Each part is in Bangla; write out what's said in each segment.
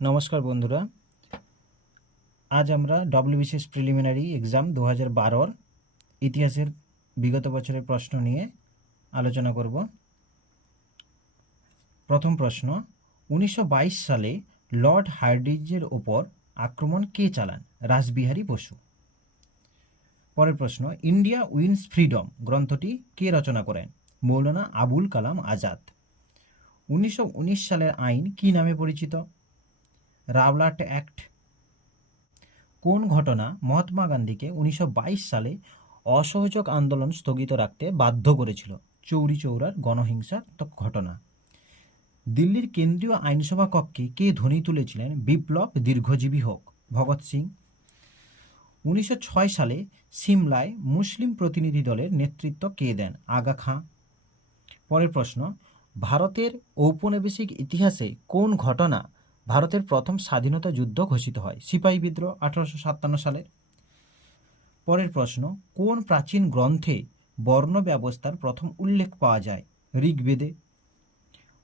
নমস্কার বন্ধুরা, আজ আমরা ডব্লিউবিসিএস প্রিলিমিনারি এক্সাম 2012 ইতিহাসের বিগত বছরের প্রশ্ন নিয়ে আলোচনা করব। প্রথম প্রশ্ন, 1922 সালে লর্ড হার্ডিঞ্জের ওপর আক্রমণ কে চালান? রাসবিহারী বসু। পরের প্রশ্ন, ইন্ডিয়া উইন্স ফ্রিডম গ্রন্থটি কে রচনা করেন? মৌলানা আবুল কালাম আজাদ। 1919 সালের আইন কি নামে পরিচিত? Rowlatt act. কোন ঘটনা মহাত্মা গান্ধীকে 1922 সালে অসহযোগ আন্দোলন স্থগিত রাখতে বাধ্য করেছিল? চৌরি চৌরার গণহিংসার ঘটনা। দিল্লির কেন্দ্রীয় আইনসভা কক্ষে কে ধ্বনি তুলেছিলেন বিপ্লব দীর্ঘজীবী হোক? ভগৎ সিং। 1906 সালে সিমলায় মুসলিম প্রতিনিধি দলের নেতৃত্ব কে দেন? আগা খাঁ। পরের প্রশ্ন, ভারতের ঔপনিবেশিক ইতিহাসে কোন ঘটনা ভারতের প্রথম স্বাধীনতা যুদ্ধ ঘোষিত হয়? সিপাহী বিদ্রোহ 1857 সালের। পরের প্রশ্ন, কোন প্রাচীন গ্রন্থে বর্ণ ব্যবস্থার প্রথম উল্লেখ পাওয়া যায়? ঋগ্বেদে।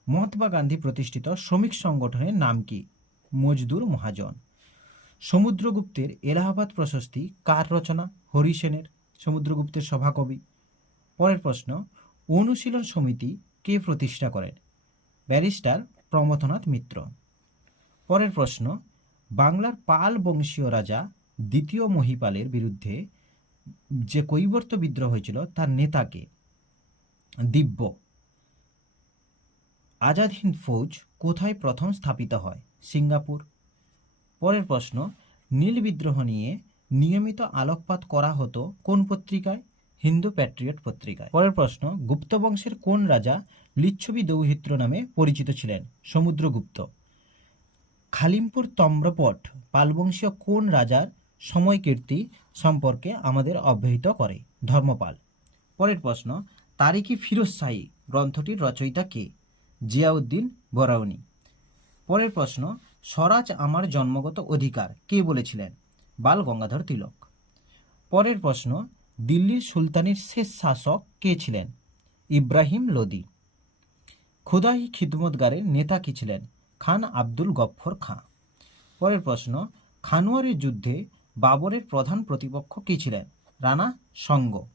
মহাত্মা গান্ধী প্রতিষ্ঠিত শ্রমিক সংগঠনের নাম কি? মজদুর মহাজন। সমুদ্রগুপ্তের এলাহাবাদ প্রশস্তি কার রচনা? হরি সেনের, সমুদ্রগুপ্তের সভাকবি। পরের প্রশ্ন, অনুশীলন সমিতি কে প্রতিষ্ঠা করেন? ব্যারিস্টার প্রমথনাথ মিত্র। পরের প্রশ্ন, বাংলার পাল বংশীয় রাজা দ্বিতীয় মহিপালের বিরুদ্ধে যে কৈবর্ত বিদ্রোহ হয়েছিল তার নেতাকে? দিব্য। আজাদ হিন্দ ফৌজ কোথায় প্রথম স্থাপিত হয়? সিঙ্গাপুর। পরের প্রশ্ন, নীল বিদ্রোহ নিয়ে নিয়মিত আলোকপাত করা হতো কোন পত্রিকায়? হিন্দু প্যাট্রিয়ট পত্রিকায়। পরের প্রশ্ন, গুপ্ত বংশের কোন রাজা লিচ্ছবি দৌহিত্র নামে পরিচিত ছিলেন? সমুদ্রগুপ্ত। খালিমপুর তম্রপট পালবংশীয় কোন রাজার সময়কীর্তি সম্পর্কে আমাদের অবহিত করে? ধর্মপাল। পরের প্রশ্ন, তারিখি ফিরোজ শাহী গ্রন্থটির রচয়িতা কে? জিয়াউদ্দিন বরাউনি। পরের প্রশ্ন, স্বরাজ আমার জন্মগত অধিকার কে বলেছিলেন? বাল গঙ্গাধর তিলক। পরের প্রশ্ন, দিল্লির সুলতানির শেষ শাসক কে ছিলেন? ইব্রাহিম লোদি। খুদাই খিদমতগারের নেতা কি ছিলেন? খান আব্দুল গফ্ফর খাঁ। পরের প্রশ্ন, খানুয়ারের যুদ্ধে বাবরের প্রধান প্রতিপক্ষ কে ছিলেন? রানা সঙ্গ।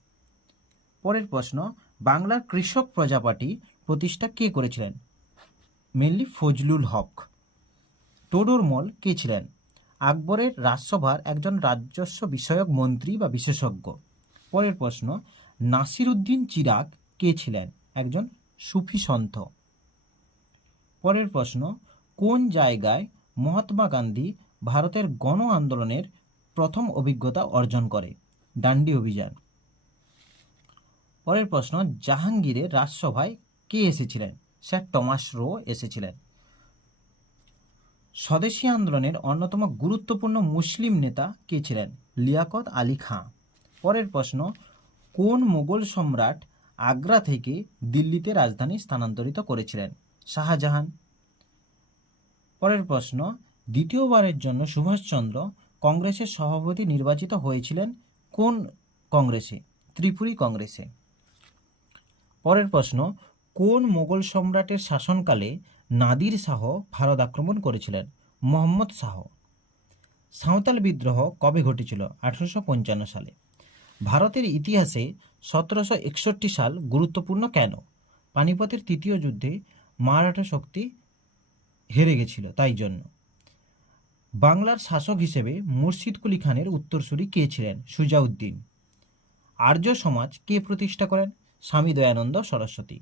পরের প্রশ্ন, বাংলার কৃষক প্রজা পার্টি প্রতিষ্ঠা কে করেছিলেন? মেনলি ফজলুল হক। টোডরমল কে ছিলেন? আকবরের রাজসভার একজন রাজস্ব বিষয়ক মন্ত্রী বা বিশেষজ্ঞ। পরের প্রশ্ন, নাসির উদ্দিন চিরাগ কে ছিলেন? একজন সুফি সন্ত। পরের প্রশ্ন, কোন জায়গায় মহাত্মা গান্ধী ভারতের গণ আন্দোলনের প্রথম অভিজ্ঞতা অর্জন করে? ডান্ডি অভিযান। পরের প্রশ্ন, জাহাঙ্গীরের রাজসভায় কে এসেছিলেন? স্যার টমাস রো এসেছিলেন। স্বদেশী আন্দোলনের অন্যতম গুরুত্বপূর্ণ মুসলিম নেতা কে ছিলেন? লিয়াকত আলী খাঁ। পরের প্রশ্ন, কোন মোগল সম্রাট আগ্রা থেকে দিল্লিতে রাজধানী স্থানান্তরিত করেছিলেন? শাহজাহান। পরের প্রশ্ন, দ্বিতীয়বারের জন্য সুভাষচন্দ্র কংগ্রেসের সভাপতি নির্বাচিত হয়েছিলেন কোন কংগ্রেসে? ত্রিপুরী কংগ্রেসে। পরের প্রশ্ন, কোন মোগল সম্রাটের শাসনকালে নাদির শাহ ভারত আক্রমণ করেছিলেন? মোহাম্মদ শাহ। সাঁওতাল বিদ্রোহ কবে ঘটেছিল? 1855 সালে। ভারতের ইতিহাসে 1761 সাল গুরুত্বপূর্ণ কেন? পানিপথের তৃতীয় যুদ্ধে মারাঠা শক্তি হেরে গেছিল, তাই জন্য। বাংলার শাসক হিসেবে মুর্শিদ কুলি খানের উত্তরসূরি কে ছিলেন? সুজাউদ্দিন। আর্য সমাজ কে প্রতিষ্ঠা করেন? স্বামী দয়ানন্দ সরস্বতী।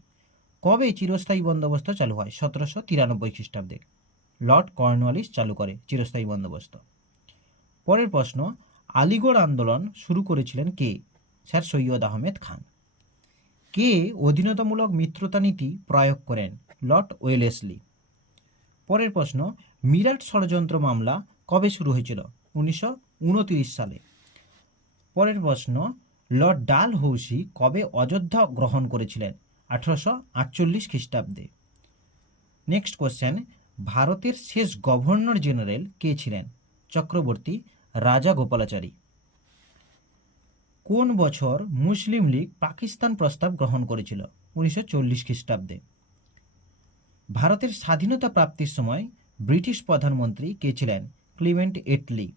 কবে চিরস্থায়ী বন্দোবস্ত চালু হয়? 1793 খ্রিস্টাব্দে। লর্ড কর্নওয়ালিস চালু করে চিরস্থায়ী বন্দোবস্ত। পরের প্রশ্ন, আলিগড় আন্দোলন শুরু করেছিলেন কে? স্যার সৈয়দ আহমেদ খান। কে অধীনতামূলক মিত্রতা নীতি প্রয়োগ করেন? Lord Wellesley. পরের প্রশ্ন, মিরাট ষড়যন্ত্র মামলা কবে শুরু হয়েছিল? 1929 সালে। পরের প্রশ্ন, লর্ড ডালহৌসি কবে অযোধ্যা গ্রহণ করেছিলেন? 1848 খ্রিস্টাব্দে। নেক্সট কোশ্চেন, ভারতের শেষ গভর্নর জেনারেল কে ছিলেন? চক্রবর্তী রাজা গোপালাচারী। কোন বছর মুসলিম লীগ পাকিস্তান প্রস্তাব গ্রহণ করেছিল? 1940 খ্রিস্টাব্দে। ভারতের স্বাধীনতা প্রাপ্তির সময় ব্রিটিশ প্রধানমন্ত্রী কে ছিলেন? Clement Attlee.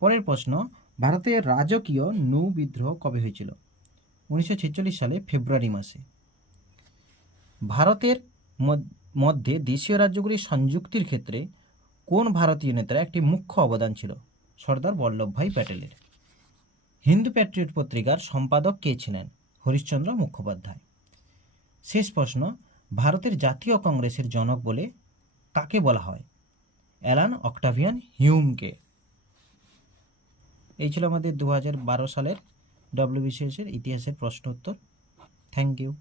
পরের প্রশ্ন, ভারতের রাজকীয় নৌ বিদ্রোহ কবে হয়েছিল? 1946 সালে ফেব্রুয়ারি মাসে। ভারতের মধ্যে দেশীয় রাজ্যগুলির সংযুক্তির ক্ষেত্রে কোন ভারতীয় নেতার একটি মুখ্য অবদান ছিল? সর্দার বল্লভভাই প্যাটেলের। হিন্দু প্যাট্রিয়ট পত্রিকার সম্পাদক কে ছিলেন? হরিশ্চন্দ্র মুখোপাধ্যায়। শেষ প্রশ্ন, ভারতের জাতীয় কংগ্রেসের জনক বলে কাকে বলা হয়? অ্যালান অক্টাভিয়ান হিউমকে। এই ছিল আমাদের 2012 সালের WBCS এর ইতিহাসের প্রশ্ন উত্তর। Thank you.